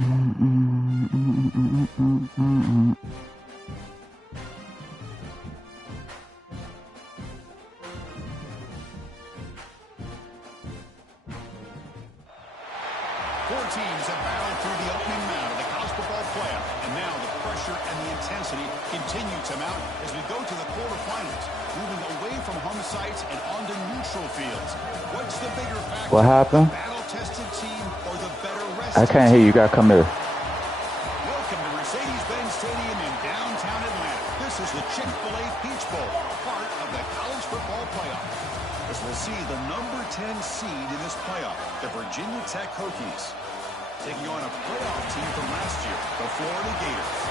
Four teams have battled through the opening round of the college football playoff, and now the pressure and the intensity continue to mount as we go to the quarterfinals, moving away from home sites and onto neutral fields. What's the bigger factor? What happened? The battle-tested team or the better rested I can't hear you. You gotta come here. Welcome to Mercedes-Benz Stadium in downtown Atlanta. This is the Chick-fil-A Peach Bowl, part of the college football playoff. As we'll see the number 10 seed in this playoff, the Virginia Tech Hokies, taking on a playoff team from last year, the Florida Gators.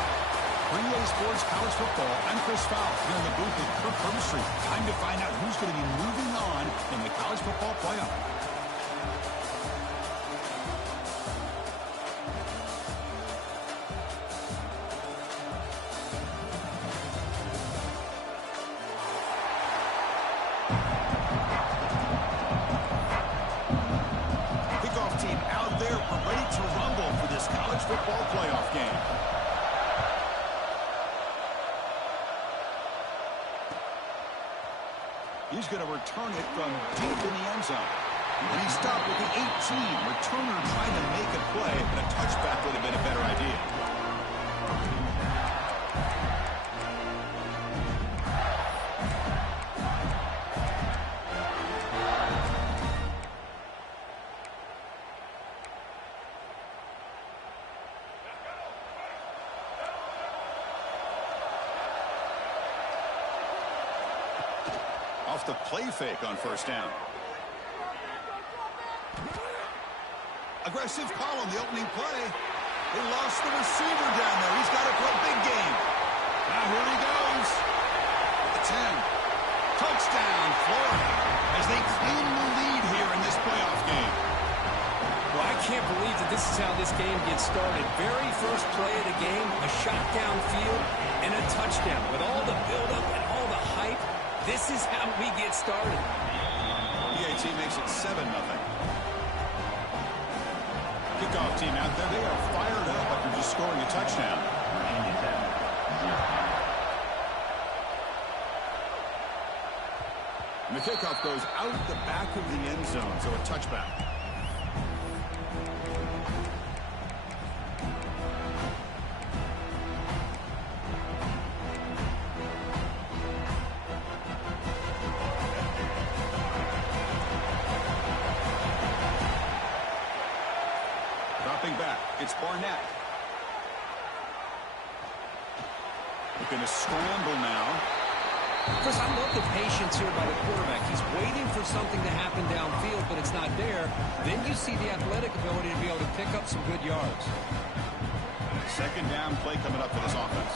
EA Sports College Football, I'm Chris Fowle here in the booth with Kirk Herbstreit. Time to find out who's going to be moving on in the college football playoff. Football playoff game. He's going to return it from deep in the end zone. And he stopped with the 18. Returner trying to make a play, and a touchback would have been a better idea. Off the play fake on first down. Aggressive call on the opening play. They lost the receiver down there. He's got it for a big game. Now here he goes. At the 10. Touchdown, Florida, as they claim the lead here in this playoff game. Well, I can't believe that this is how this game gets started. Very first play of the game, a shot downfield, and a touchdown. With all the buildup and all the hype, this is how we get started. PAT makes it 7-0. Kickoff team out there. They are fired up after just scoring a touchdown. And the kickoff goes out the back of the end zone, so a touchback. Back. It's Barnett. Looking to scramble now. Chris, I love the patience here by the quarterback. He's waiting for something to happen downfield, but it's not there. Then you see the athletic ability to be able to pick up some good yards. Second down play coming up for this offense.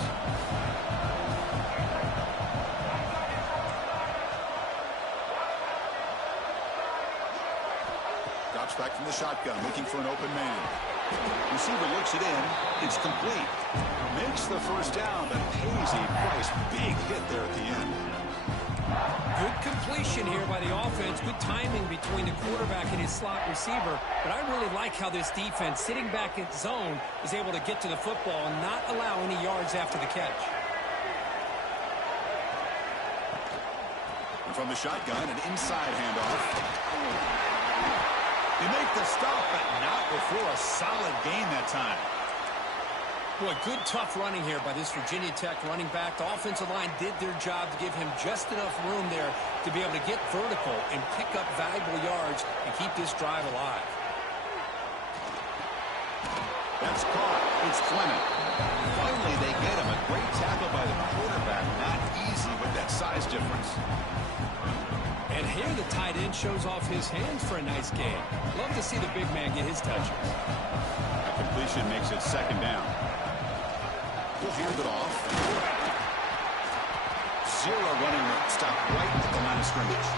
Drops back from the shotgun, looking for an open man. Receiver looks it in. It's complete. Makes the first down, but pays a price. Big hit there at the end. Good completion here by the offense. Good timing between the quarterback and his slot receiver. But I really like how this defense, sitting back in zone, is able to get to the football and not allow any yards after the catch. And from the shotgun, an inside handoff. They make the stop, but not before a solid gain that time. Boy, good tough running here by this Virginia Tech running back. The offensive line did their job to give him just enough room there to be able to get vertical and pick up valuable yards and keep this drive alive. That's caught. It's Clement. Finally, they get him. A great tackle by the quarterback. Not easy with that size difference. And here the tight end shows off his hands for a nice game. Love to see the big man get his touches. A completion makes it second down. He'll hand it off. Zero running room. Stop right at the line of scrimmage.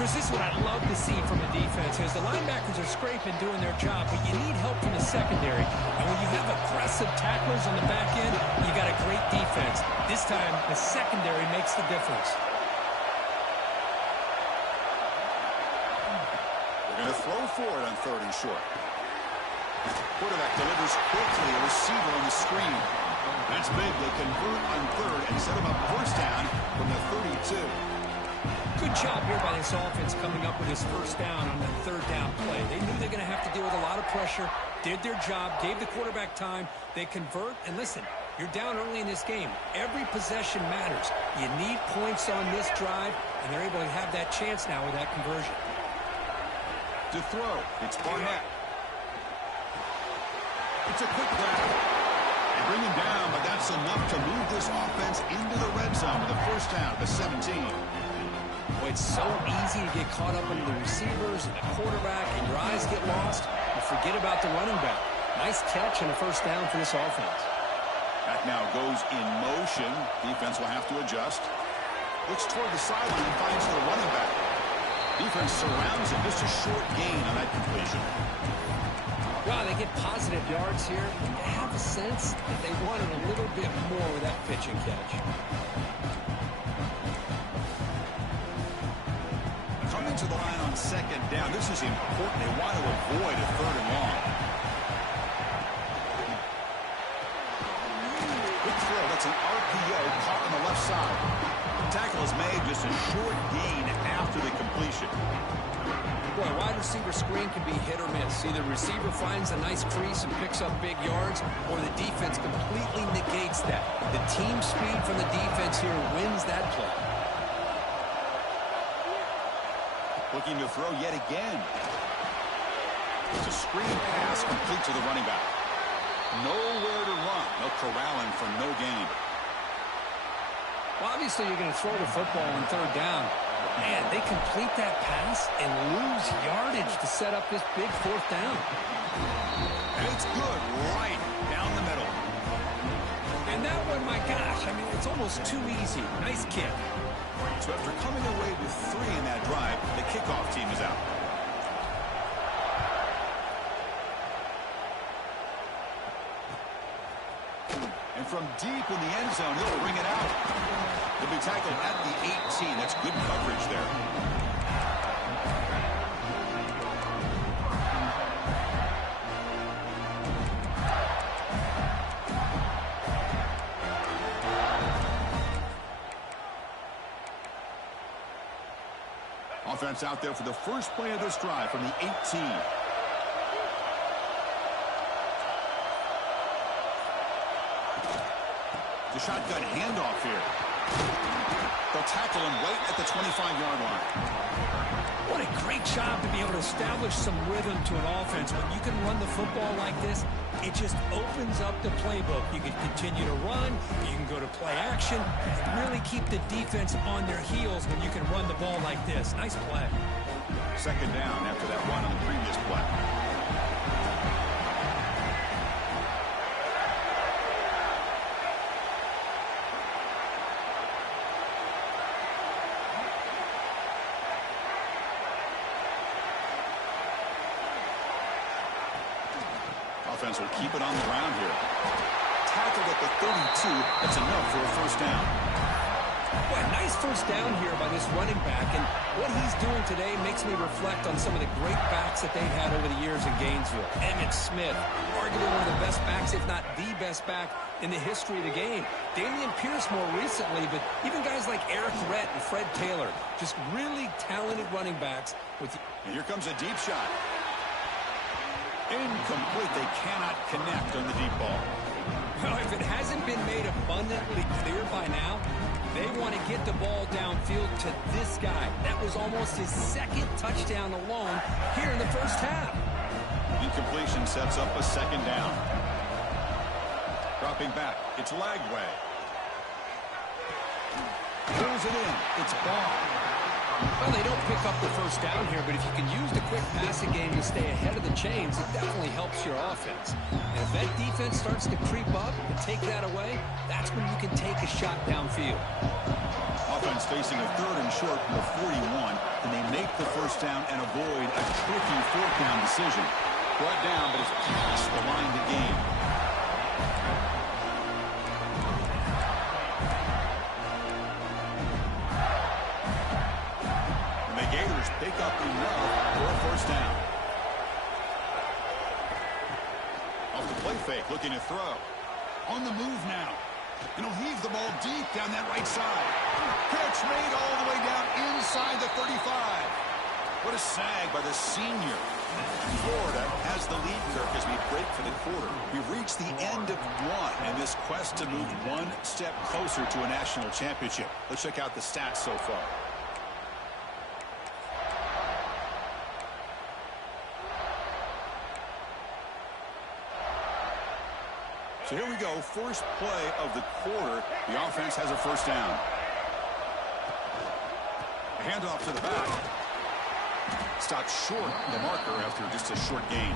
Chris, this is what I love to see from a defense. As the linebackers are scraping, doing their job, but you need help from the secondary. And when you have aggressive tacklers on the back end, you got a great defense. This time, the secondary makes the difference. They're going to throw for it on 3rd and short. Quarterback delivers quickly, a receiver on the screen. That's big. They convert on third and set him up first down from the 32. Good job here by this offense coming up with his first down on the third down play. They knew they're going to have to deal with a lot of pressure, did their job, gave the quarterback time. They convert, and listen, you're down early in this game. Every possession matters. You need points on this drive, and they're able to have that chance now with that conversion. To throw, it's Barnett. It's a quick grab. They bring him down, but that's enough to move this offense into the red zone with a first down to 17. Boy, it's so easy to get caught up in the receivers and the quarterback, and your eyes get lost. You forget about the running back. Nice catch and a first down for this offense. Back now goes in motion. Defense will have to adjust. Looks toward the sideline and finds the running back. Defense surrounds him. Just a short gain on that completion. Well, they get positive yards here. You have a sense that they wanted a little bit more with that pitch and catch. Coming to the line on second down. This is important. They want to avoid a third and long. Quick throw. That's an RPO caught on the left side. The tackle is made, just a short gain after the completion. Boy, wide receiver screen can be hit or miss. Either the receiver finds a nice crease and picks up big yards, or the defense completely negates that. The team speed from the defense here wins that play. Looking to throw yet again. It's a screen pass complete to the running back. Nowhere to run. No corralling for no gain. Well, obviously you're going to throw the football on third down. Man, they complete that pass and lose yardage to set up this big fourth down. And it's good right down the middle. And that one, my gosh, I mean, it's almost too easy. Nice kick. So after coming away with 3 in that drive, the kickoff team is out. And from deep in the end zone, he'll bring it out. He'll be tackled at the 18. That's good coverage there. Offense out there for the first play of this drive from the 18. The shotgun handoff here. They'll tackle him right at the 25-yard line. What a great job to be able to establish some rhythm to an offense. When you can run the football like this, it just opens up the playbook. You can continue to run, you can go to play action, and really keep the defense on their heels when you can run the ball like this. Nice play. Second down after that run on the previous play. Offense will keep it on the ground here. Tackled at the 32. That's enough for a first down. Boy, nice first down here by this running back, and what he's doing today makes me reflect on some of the great backs that they've had over the years in Gainesville. Emmitt Smith, arguably one of the best backs, if not the best back in the history of the game. Damian Pierce more recently, but even guys like Eric Rhett and Fred Taylor, just really talented running backs. And here comes a deep shot. Incomplete. They cannot connect on the deep ball. Well, if it hasn't been made abundantly clear by now, they want to get the ball downfield to this guy. That was almost his second touchdown alone here in the first half. Incompletion sets up a second down. Dropping back. It's Lagway. Pulls it in. It's Ball. Well, they don't pick up the first down here, but if you can use the quick passing game to stay ahead of the chains, it definitely helps your offense. And if that defense starts to creep up and take that away, that's when you can take a shot downfield. Offense facing a third and short from the 41, and they make the first down and avoid a tricky fourth down decision. Brought down, but it's past the line to gain. Gators pick up enough for a first down. The play fake, looking to throw. On the move now. And he'll heave the ball deep down that right side. Catch made all the way down inside the 35. What a snag by the senior. Florida has the lead, Kirk, as we break for the quarter. We've reached the end of one in this quest to move one step closer to a national championship. Let's check out the stats so far. So here we go, first play of the quarter. The offense has a first down. A handoff to the back. Stopped short the marker after just a short gain.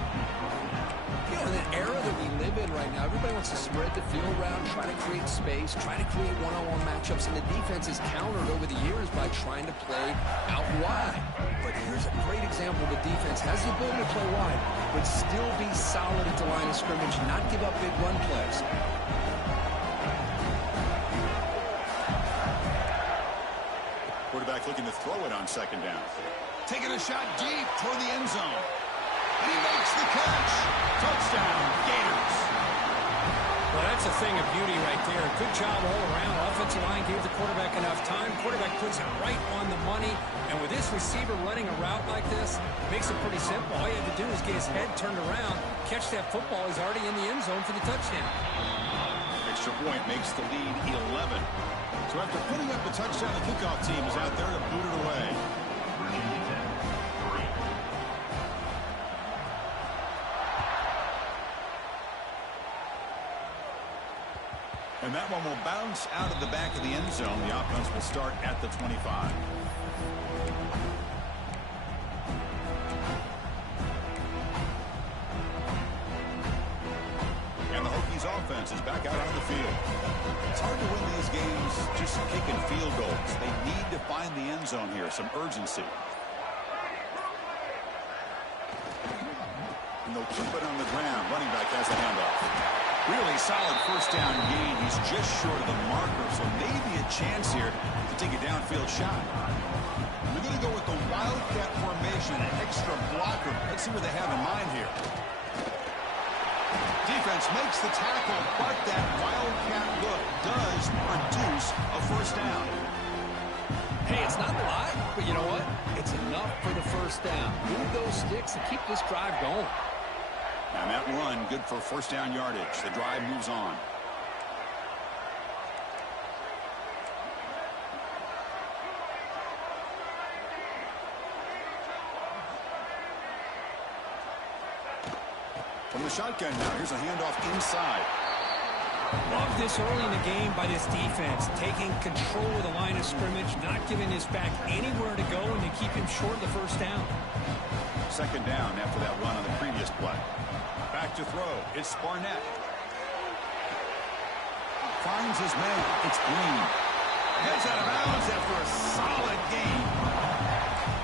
You know, in the era that we live in right now, everybody wants to spread the field around, try to create space, try to create one-on-one matchups, and the defense is countered over the years by trying to play out wide. But here's a great example. The defense has the ability to play wide, but still be solid at the line of scrimmage, not give up big run plays. Quarterback looking to throw it on second down. Taking a shot deep toward the end zone. And he makes the catch. Touchdown, Gators. Well, that's a thing of beauty right there. Good job all around. Offensive line gave the quarterback enough time. Quarterback puts it right on the money. And with this receiver running a route like this, it makes it pretty simple. All you have to do is get his head turned around, catch that football. He's already in the end zone for the touchdown. Extra point makes the lead 11. So after putting up the touchdown, the kickoff team is out there to boot it away. And that one will bounce out of the back of the end zone. The offense will start at the 25. And the Hokies offense is back out on the field. It's hard to win these games just kicking field goals. They need to find the end zone here, some urgency. And they'll keep it on the ground. Running back has the handoff. Really solid first down gain. He's just short of the marker, so maybe a chance here to take a downfield shot. We're going to go with the Wildcat formation, an extra blocker. Let's see what they have in mind here. Defense makes the tackle, but that Wildcat look does produce a first down. Hey, it's not a lot, but you know what? It's enough for the first down. Move those sticks and keep this drive going. And that run, good for first down yardage. The drive moves on. From the shotgun now, here's a handoff inside. Love this early in the game by this defense, taking control of the line of scrimmage, not giving his back anywhere to go, and to keep him short of the first down. Second down after that run on the previous play. Back to throw. It's Barnett. Finds his man. It's Green. Heads out of bounds after a solid game.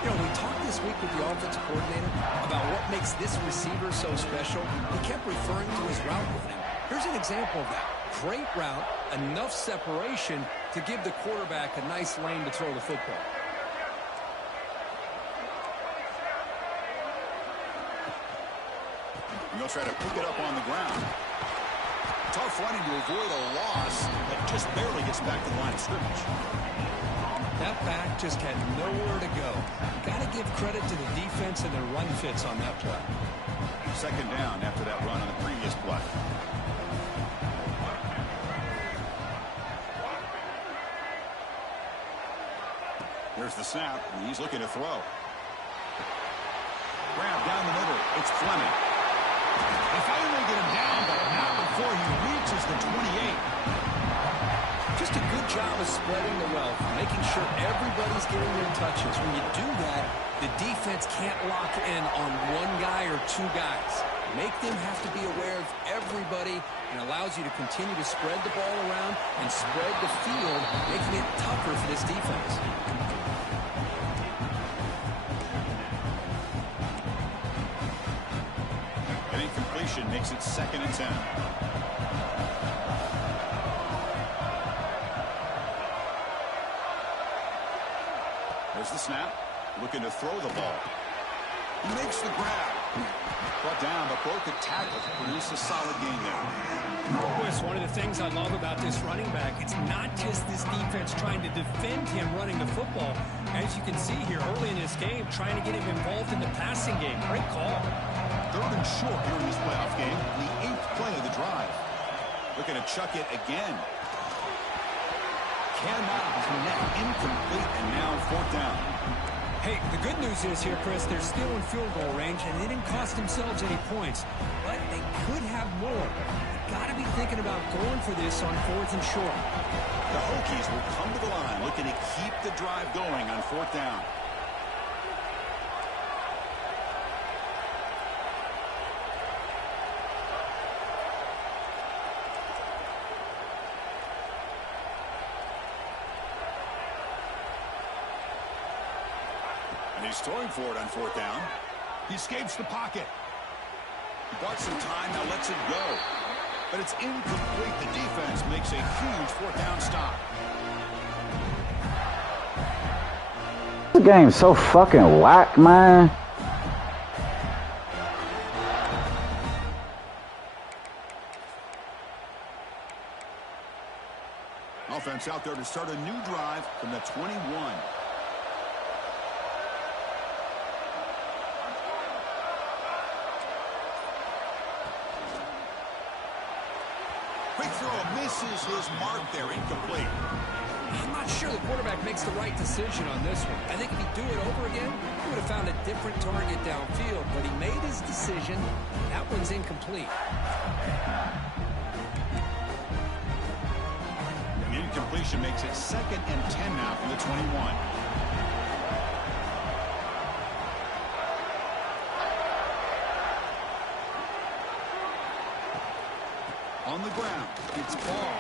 You know, we talked this week with the offensive coordinator about what makes this receiver so special. He kept referring to his route running. Here's an example of that. Great route, enough separation to give the quarterback a nice lane to throw the football. And they'll try to pick it up on the ground. Tough running to avoid a loss, but just barely gets back to the line of scrimmage. That back just had nowhere to go. Got to give credit to the defense and their run fits on that play. Second down after that run on the previous play. Here's the snap, and he's looking to throw. Grab down the middle. It's Fleming. They finally get him down, but not before he reaches the 28. Just a good job of spreading the wealth, making sure everybody's getting their touches. When you do that, the defense can't lock in on one guy or two guys. Make them have to be aware of everybody, and allows you to continue to spread the ball around and spread the field, making it tougher for this defense. An incompletion makes it 2nd and 10. There's the snap. Looking to throw the ball. He makes the grab. Brought down, but broke a tackle to produce a solid gain there. Chris, one of the things I love about this running back, it's not just this defense trying to defend him running the football. As you can see here early in this game, trying to get him involved in the passing game. Great call. 3rd and short here in this playoff game, the 8th play of the drive. Looking to chuck it again. Cannot connect, incomplete, and now 4th down. Hey, the good news is here, Chris, they're still in field goal range, and they didn't cost themselves any points. But they could have more. You've got to be thinking about going for this on 4th and short. The Hokies will come to the line looking to keep the drive going on 4th down. He's throwing for it on 4th down. He escapes the pocket. He bought some time, now lets it go. But it's incomplete. The defense makes a huge 4th down stop. This game's so fucking whack, man. Offense out there to start a new drive from the 21. Quick throw misses his mark there, incomplete. I'm not sure the quarterback makes the right decision on this one. I think if he'd do it over again, he would have found a different target downfield, but he made his decision. That one's incomplete. The incompletion makes it 2nd and 10 now from the 21. On the ground, it's ball.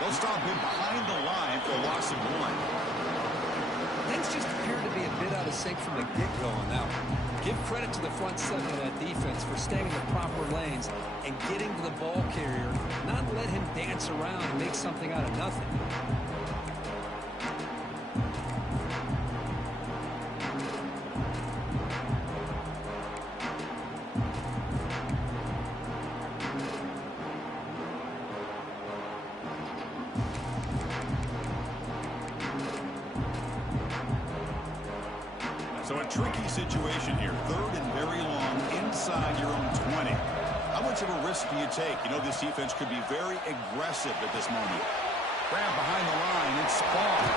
They'll stop him behind the line for a loss of 1. Things just appear to be a bit out of sync from the get-go on that one. Give credit to the front seven of that defense for staying in the proper lanes and getting to the ball carrier, not let him dance around and make something out of nothing. So a tricky situation here. 3rd and very long inside your own 20. How much of a risk do you take? You know this defense could be very aggressive at this moment. Grab behind the line. It's Spawn.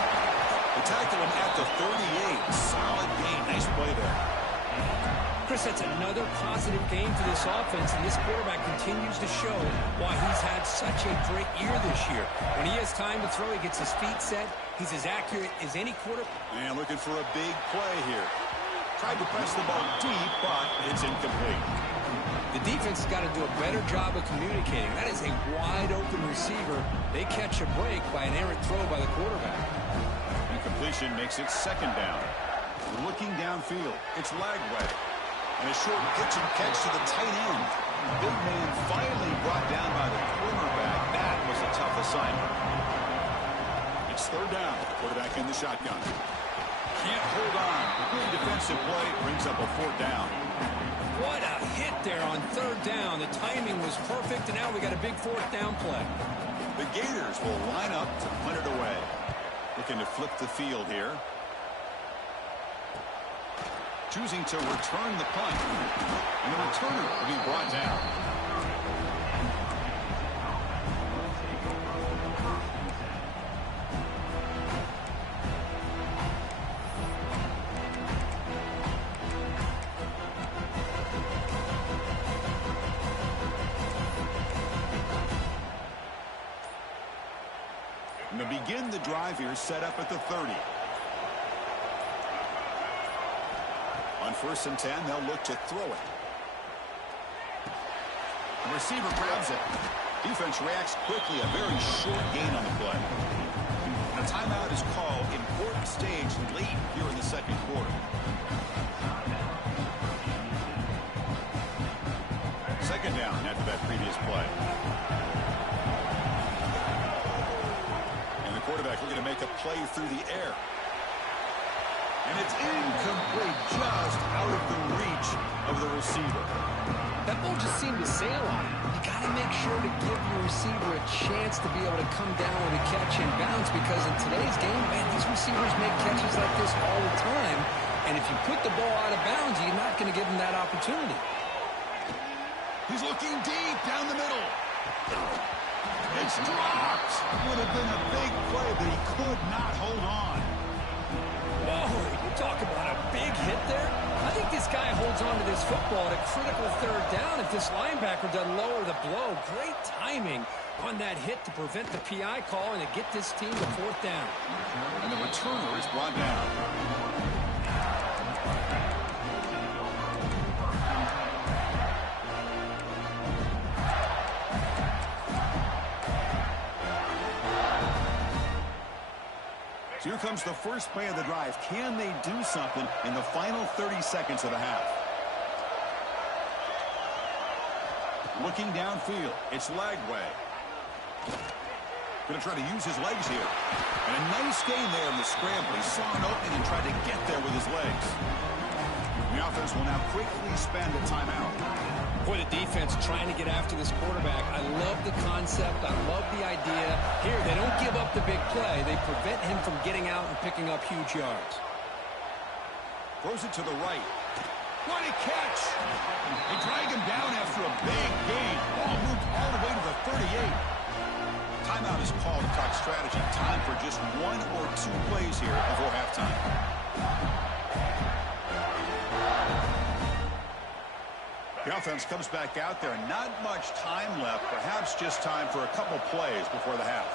They tackle him at the 38. Solid gain. Nice play there. Chris, that's another positive game for this offense, and this quarterback continues to show why he's had such a great year this year. When he has time to throw, he gets his feet set. He's as accurate as any quarterback. And looking for a big play here. Tried to press the ball deep, but it's incomplete. The defense has got to do a better job of communicating. That is a wide-open receiver. They catch a break by an errant throw by the quarterback. Incompletion makes it 2nd down. Looking downfield, it's Lagway. And a short pitch and catch to the tight end. Big man finally brought down by the cornerback. That was a tough assignment. It's 3rd down. Quarterback in the shotgun. Can't hold on. Good defensive play brings up a 4th down. What a hit there on 3rd down. The timing was perfect, and now we got a big 4th down play. The Gators will line up to punt it away. Looking to flip the field here. Choosing to return the punt. And the returner will be brought down. And to begin the drive here, set up at the 30. On 1st and 10, they'll look to throw it. The receiver grabs it. Defense reacts quickly. A very short gain on the play. And a timeout is called. Important stage late here in the 2nd quarter. 2nd down after that previous play. And the quarterback looking to make a play through the air. And it's incomplete, just out of the reach of the receiver. That ball just seemed to sail on him. You got to make sure to give your receiver a chance to be able to come down with a catch and bounce, because in today's game, man, these receivers make catches like this all the time. And if you put the ball out of bounds, you're not going to give them that opportunity. He's looking deep down the middle. It's dropped. Would have been a big play, but he could not hold on. Whoa, you talk about a big hit there. I think this guy holds on to this football at a critical third down if this linebacker doesn't lower the blow. Great timing on that hit to prevent the PI call and to get this team to fourth down. And the returner is brought down. So here comes the first play of the drive. Can they do something in the final 30 seconds of the half? Looking downfield. It's Lagway. Going to try to use his legs here. And a nice gain there in the scramble. He saw an opening and tried to get there with his legs. The offense will now quickly spend a timeout. Boy, the defense trying to get after this quarterback. I love the concept. I love the idea. Here, they don't give up the big play. They prevent him from getting out and picking up huge yards. Throws it to the right. What a catch! They drag him down after a big gain. Ball moved all the way to the 38. Timeout is called to talk strategy. Time for just one or two plays here before halftime. The offense comes back out there. Not much time left. Perhaps just time for a couple plays before the half.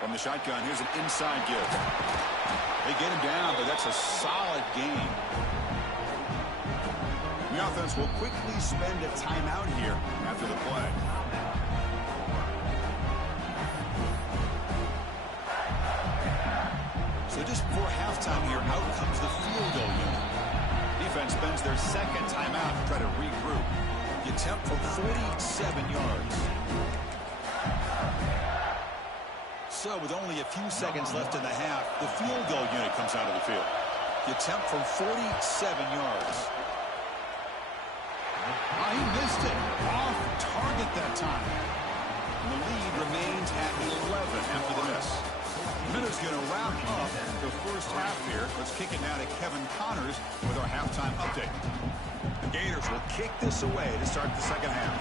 From the shotgun, here's an inside give. They get him down, but that's a solid gain. The offense will quickly spend a timeout here after the play. So just before halftime here, out comes the field goal unit. Defense spends their second timeout to try to regroup. The attempt from 47 yards. So with only a few seconds left in the half, the field goal unit comes out of the field. The attempt from 47 yards. Oh, he missed it. Off target that time. And the lead remains at 11 after the miss. Minutes going to wrap up the first half here. Let's kick it now to Kevin Connors with our halftime update. The Gators will kick this away to start the second half.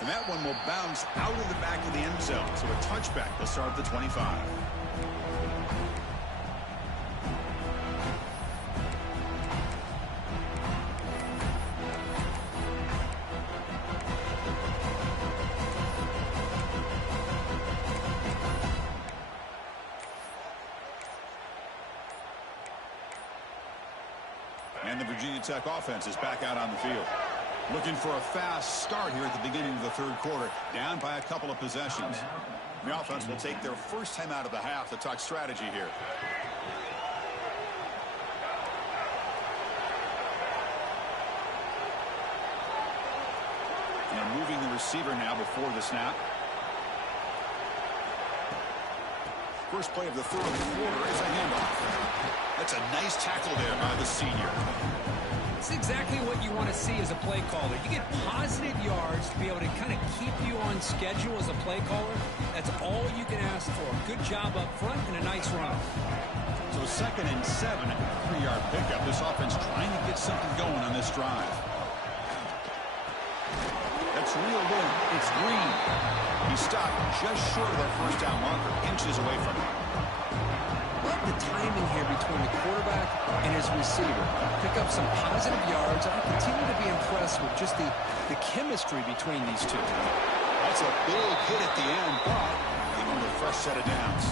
And that one will bounce out of the back of the end zone. So a touchback will start at the 25. And the Virginia Tech offense is back out on the field. Looking for a fast start here at the beginning of the third quarter. Down by a couple of possessions. The offense will take their first time out of the half to talk strategy here. And moving the receiver now before the snap. First play of the third quarter is a handoff. That's a nice tackle there by the senior. It's exactly what you want to see as a play caller. You get positive yards to be able to kind of keep you on schedule as a play caller. That's all you can ask for. Good job up front and a nice run. So 2nd and 7, 3-yard pickup. This offense trying to get something going on this drive. That's reeled in. It's Green. He stopped just short of that first down marker, inches away from it. Love the timing here between the quarterback and his receiver. Pick up some positive yards. I continue to be impressed with just the chemistry between these two. That's a big hit at the end, but they want a fresh set of downs.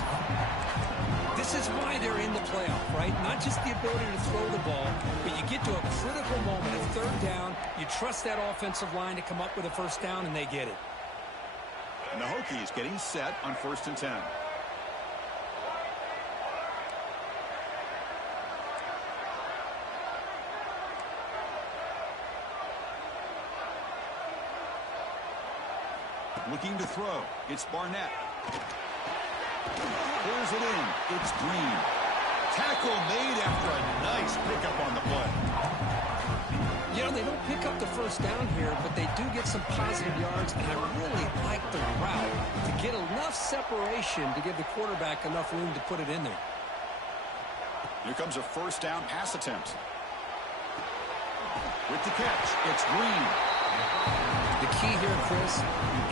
This is why they're in the playoff, right? Not just the ability to throw the ball, but you get to a critical moment of third down. You trust that offensive line to come up with a first down, and they get it. And the Hokies getting set on 1st and 10. Looking to throw. It's Barnett. Pulls it in. It's Green. Tackle made after a nice pickup on the play. You know, they don't pick up the first down here, but they do get some positive yards, and I really like the route to get enough separation to give the quarterback enough room to put it in there. Here comes a first down pass attempt. With the catch, it's Green. The key here, Chris,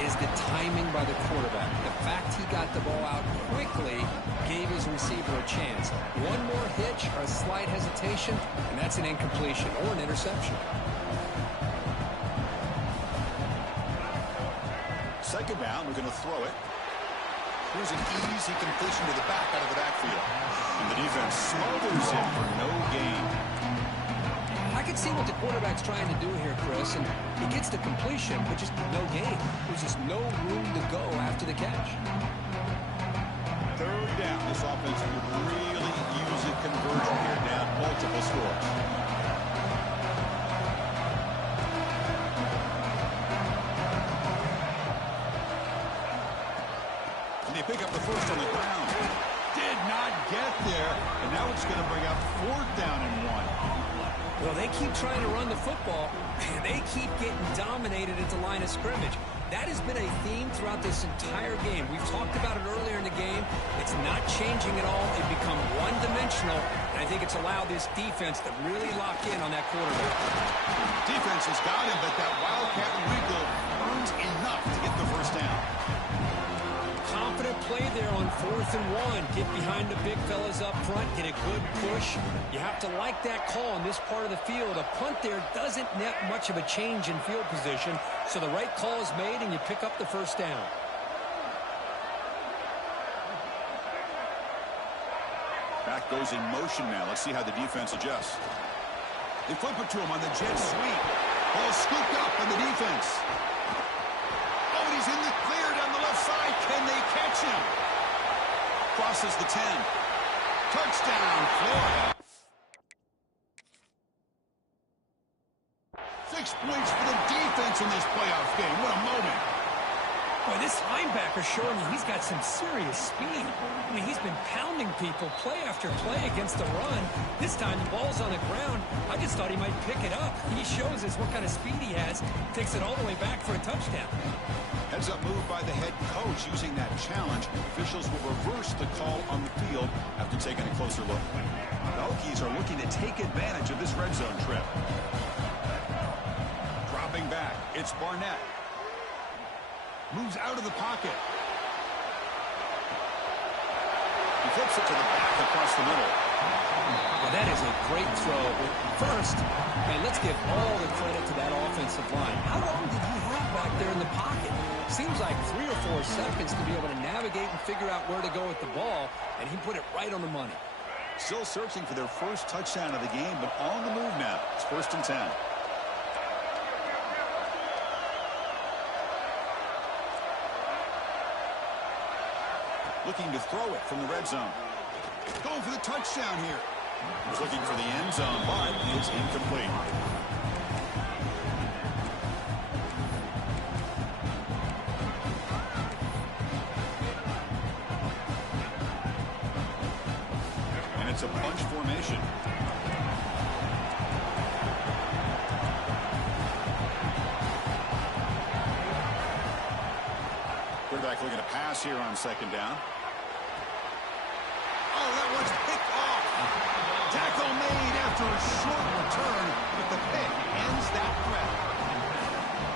is the timing by the quarterback. The fact he got the ball out quickly gave his receiver a chance. One more hitch or a slight hesitation, and that's an incompletion or an interception. Second down, we're going to throw it. Here's an easy completion to the back out of the backfield. And the defense smothers him for no gain. I can see what the quarterback's trying to do here, Chris, and he gets the completion, but just no gain. There's just no room to go after the catch. Third down. This offense could really use a conversion here, down multiple scores. And they pick up the first on the ground. Did not get there, and now it's going to bring up fourth down and 1. Well, they keep trying to run the football, and they keep getting dominated at the line of scrimmage. That has been a theme throughout this entire game. We've talked about it earlier in the game. It's not changing at all. They've become one-dimensional, and I think it's allowed this defense to really lock in on that quarterback. Defense has got him, but that Wildcat wiggle earns enough to get the first down. Confident play there on 4th and 1. Get behind the big fellas up front. Get a good push. You have to like that call in this part of the field. A punt there doesn't net much of a change in field position, so the right call is made and you pick up the first down. Back goes in motion now. Let's see how the defense adjusts. They flip it to him on the jet sweep. Ball scooped up on the defense. Oh, and he's in the clear down the left side. Can they catch him? Crosses the 10. Touchdown, Florida. 6 points for the defense in this playoff game. What a moment. Boy, this linebacker's showing you he's got some serious speed. I mean, he's been pounding people play after play against the run. This time the ball's on the ground. I just thought he might pick it up. He shows us what kind of speed he has. Takes it all the way back for a touchdown. Heads up move by the head coach using that challenge. Officials will reverse the call on the field after taking a closer look. The Hokies are looking to take advantage of this red zone trip. Dropping back, it's Barnett. Moves out of the pocket. He flips it to the back across the middle. Well, that is a great throw. First, man, let's give all the credit to that offensive line. How long did he have back there in the pocket? Seems like 3 or 4 seconds to be able to navigate and figure out where to go with the ball, and he put it right on the money. Still searching for their first touchdown of the game, but on the move now. It's 1st and 10. Looking to throw it from the red zone. Going for the touchdown here. He's looking for the end zone, but it's incomplete. And it's a bunch formation. Quarterback looking to pass here on 2nd down. Oh, that one's picked off. Tackle made after a short return, but the pick ends that threat.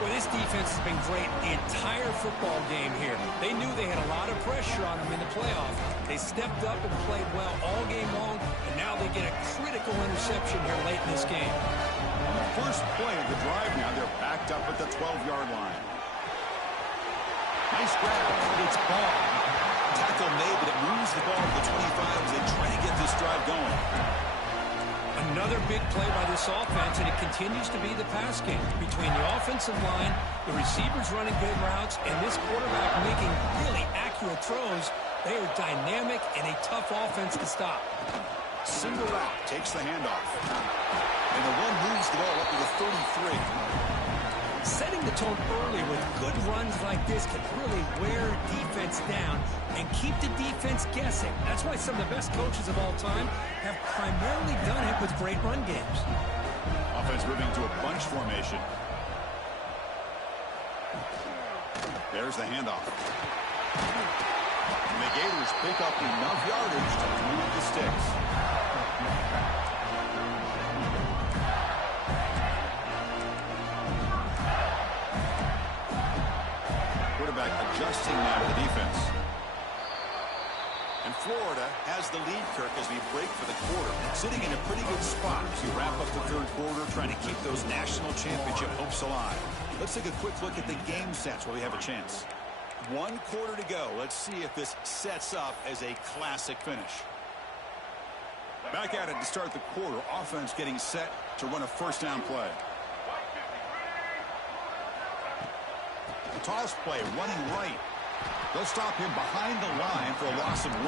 Well, this defense has been great the entire football game here. They knew they had a lot of pressure on them in the playoffs. They stepped up and played well all game long, and now they get a critical interception here late in this game. On the first play of the drive now, they're backed up at the 12-yard line. Nice grab. It's ball. Tackle made, but it moves the ball to the 25 as they try to get this drive going. Another big play by this offense, and it continues to be the pass game. Between the offensive line, the receivers running good routes, and this quarterback making really accurate throws, they are dynamic and a tough offense to stop. Single route takes the handoff. And the one moves the ball up to the 33. Setting the tone early with good runs like this can really wear defense down and keep the defense guessing. That's why some of the best coaches of all time have primarily done it with great run games. Offense moving to a bunch formation. There's the handoff. And the Gators pick up enough yardage to move the sticks. Quarterback adjusting now to the defense. And Florida has the lead, Kirk, as we break for the quarter. Sitting in a pretty good spot as we wrap up the third quarter, trying to keep those national championship hopes alive. Let's take a quick look at the game sets while we have a chance. 1 quarter to go. Let's see if this sets up as a classic finish. Back at it to start the quarter. Offense getting set to run a first down play. Toss play running right. They'll stop him behind the line for a loss of 1.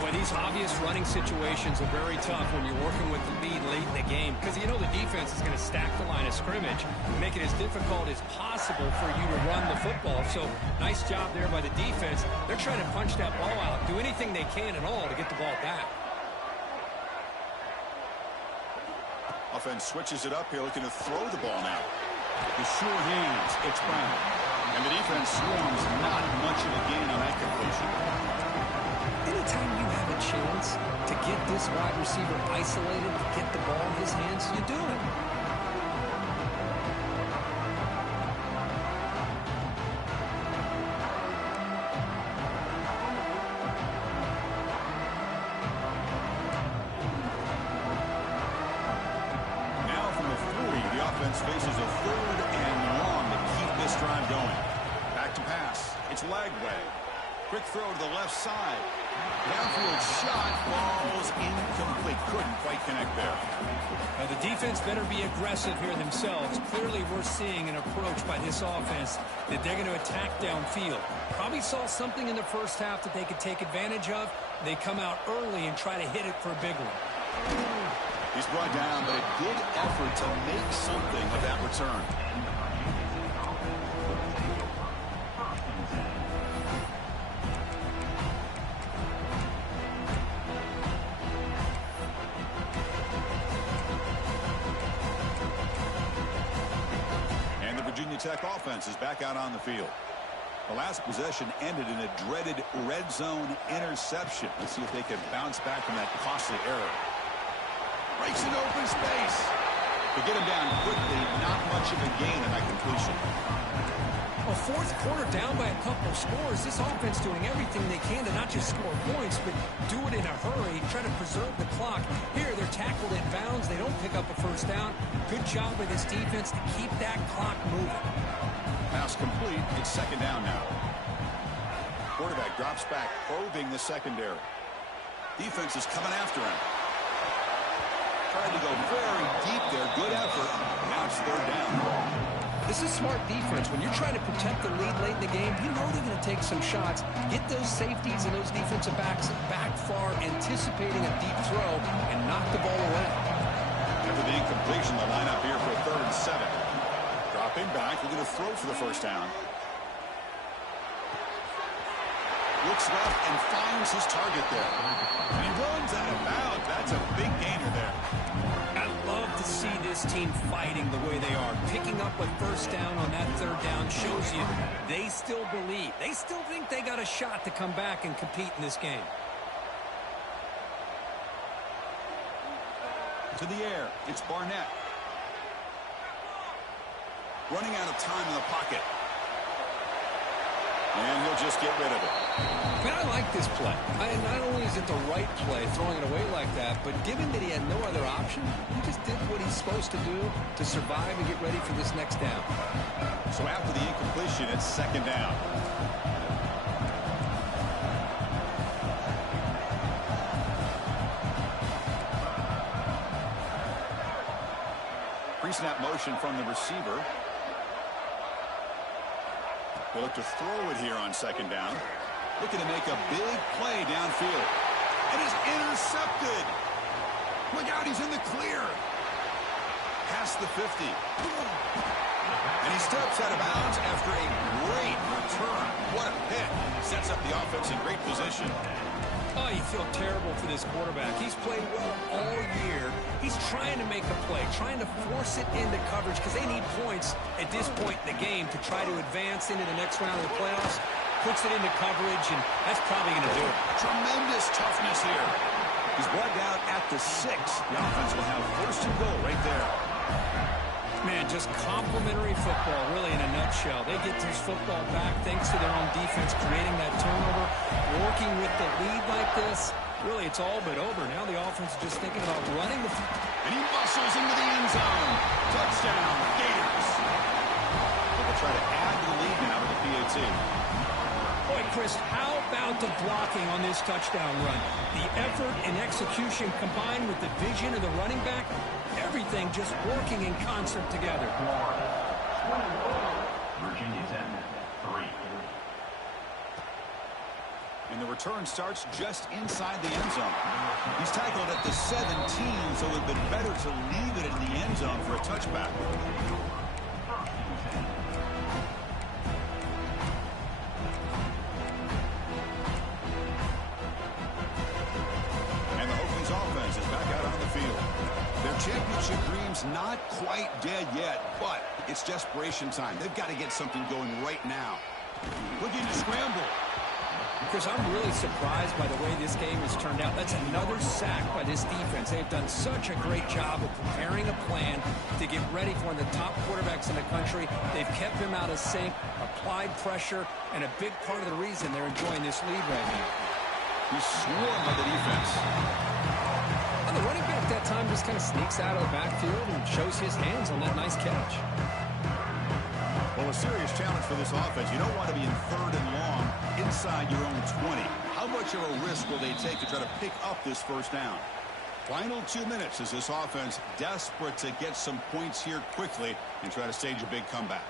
Boy, these obvious running situations are very tough when you're working with the lead late in the game because you know the defense is going to stack the line of scrimmage, make it as difficult as possible for you to run the football. So nice job there by the defense. They're trying to punch that ball out, do anything they can at all to get the ball back. Offense switches it up here, looking to throw the ball now. The sure hands, it's Brown. And the defense swarms, not much of a gain on that completion. Anytime you have a chance to get this wide receiver isolated, to get the ball in his hands, you do it. Now from the 40, the offense faces a 3rd and long to keep this drive going. Back to pass. It's Lagway. Quick throw to the left side. Downfield shot falls incomplete. Couldn't quite connect there. Now the defense better be aggressive here themselves. Clearly we're seeing an approach by this offense that they're going to attack downfield. Probably saw something in the first half that they could take advantage of. They come out early and try to hit it for a big one. He's brought down, but a good effort to make something of that return. Tech offense is back out on the field. The last possession ended in a dreaded red zone interception. Let's see if they can bounce back from that costly error. Breaks into open space. To get him down quickly, not much of a gain in that completion. A fourth quarter down by a couple of scores. This offense doing everything they can to not just score points, but do it in a hurry, try to preserve the clock. Here, they're tackled in bounds. They don't pick up a first down. Good job by this defense to keep that clock moving. Pass complete. It's 2nd down now. Quarterback drops back, probing the secondary. Defense is coming after him. Tried to go very deep there. Good effort. Now it's 3rd down. This is smart defense. When you're trying to protect the lead late in the game, you know they're going to take some shots, get those safeties and those defensive backs back far, anticipating a deep throw, and knock the ball away. After the incompletion, the lineup here for a 3rd and 7. Dropping back, looking to throw for the first down. Looks left and finds his target there. And he runs out of bounds. That's a big gainer there. I love to see this team fighting the way they are. Picking up a first down on that 3rd down shows you they still believe. They still think they got a shot to come back and compete in this game. To the air, it's Barnett. Running out of time in the pocket. And he'll just get rid of it. Man, I like this play. Not only is it the right play, throwing it away like that, but given that he had no other option, he just did what he's supposed to do to survive and get ready for this next down. So after the incompletion, it's 2nd down. Pre-snap motion from the receiver. They look to throw it here on 2nd down. Looking to make a big play downfield. It is intercepted. Look out, he's in the clear. past the 50. And he steps out of bounds after a great return. What a hit. Sets up the offense in great position. Oh, you feel terrible for this quarterback. He's played well all year. He's trying to make a play, trying to force it into coverage because they need points at this point in the game to try to advance into the next round of the playoffs. Puts it into coverage, and that's probably going to do it. Tremendous toughness here. He's brought down at the 6. The offense will have first and goal right there. Man, just complimentary football, really, in a nutshell. They get this football back thanks to their own defense, creating that turnover, working with the lead like this. Really, it's all but over. Now the offense is just thinking about running the... And he bustles into the end zone. Touchdown, Gators. They'll try to add to the lead now with the PAT. Boy, Chris, how about the blocking on this touchdown run? The effort and execution combined with the vision of the running back, everything just working in concert together. Virginia 10-3. And the return starts just inside the end zone. He's tackled at the 17, so it would have been better to leave it in the end zone for a touchback. Championship dreams not quite dead yet, but it's desperation time. They've got to get something going right now. Looking to scramble. Chris, I'm really surprised by the way this game has turned out. That's another sack by this defense. They've done such a great job of preparing a plan to get ready for one of the top quarterbacks in the country. They've kept him out of sync, applied pressure, and a big part of the reason they're enjoying this lead right now. He's swarmed by the defense. And the running back that time just kind of sneaks out of the backfield and shows his hands on that nice catch. Well, a serious challenge for this offense. You don't want to be in 3rd and long inside your own 20. How much of a risk will they take to try to pick up this first down? Final 2 minutes as this offense desperate to get some points here quickly and try to stage a big comeback.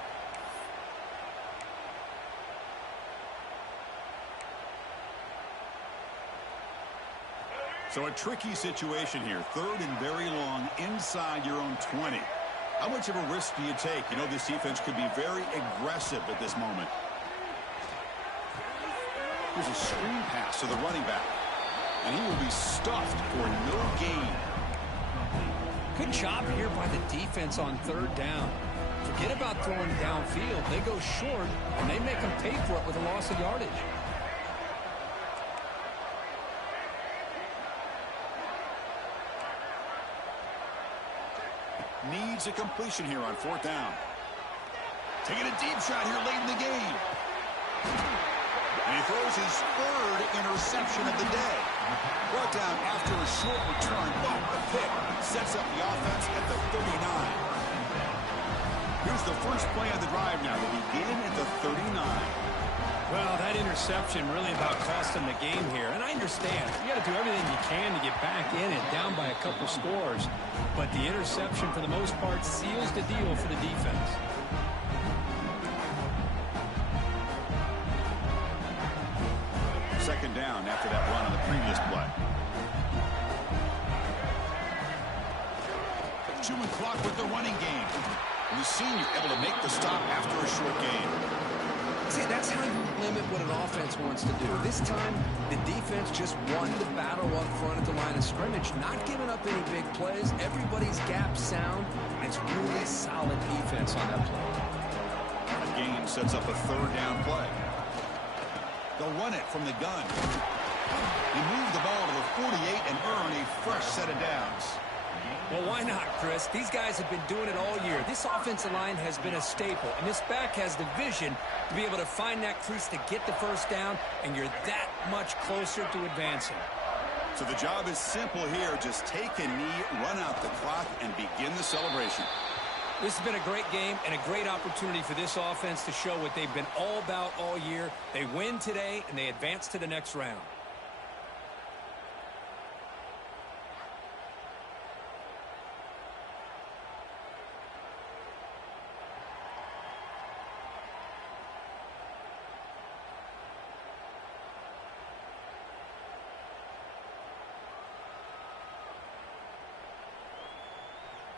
So a tricky situation here. 3rd and very long inside your own 20. How much of a risk do you take? You know, this defense could be very aggressive at this moment. Here's a screen pass to the running back. And he will be stuffed for no gain. Good job here by the defense on 3rd down. Forget about throwing downfield. They go short, and they make them pay for it with a loss of yardage. Needs a completion here on 4th down. Taking a deep shot here late in the game. And he throws his 3rd interception of the day. Brought down after a short return, but the pick sets up the offense at the 39. Here's the first play of the drive now. They begin at the 39. Well, that interception really about cost them the game here. And I understand. You got to do everything you can to get back in and down by a couple scores. But the interception, for the most part, seals the deal for the defense. Second down after that run on the previous play. Chewing clock with the running game. And the senior able to make the stop after a short game. See, that's how you limit what an offense wants to do. This time, the defense just won the battle up front at the line of scrimmage, not giving up any big plays. Everybody's gap sound, and it's really solid defense on that play. A gain sets up a 3rd down play. They'll run it from the gun. He moved the ball to the 48 and earn a fresh set of downs. Well, why not, Chris? These guys have been doing it all year. This offensive line has been a staple, and this back has the vision to be able to find that crease to get the first down, and you're that much closer to advancing. So the job is simple here. Just take a knee, run out the clock, and begin the celebration. This has been a great game and a great opportunity for this offense to show what they've been all about all year. They win today, and they advance to the next round.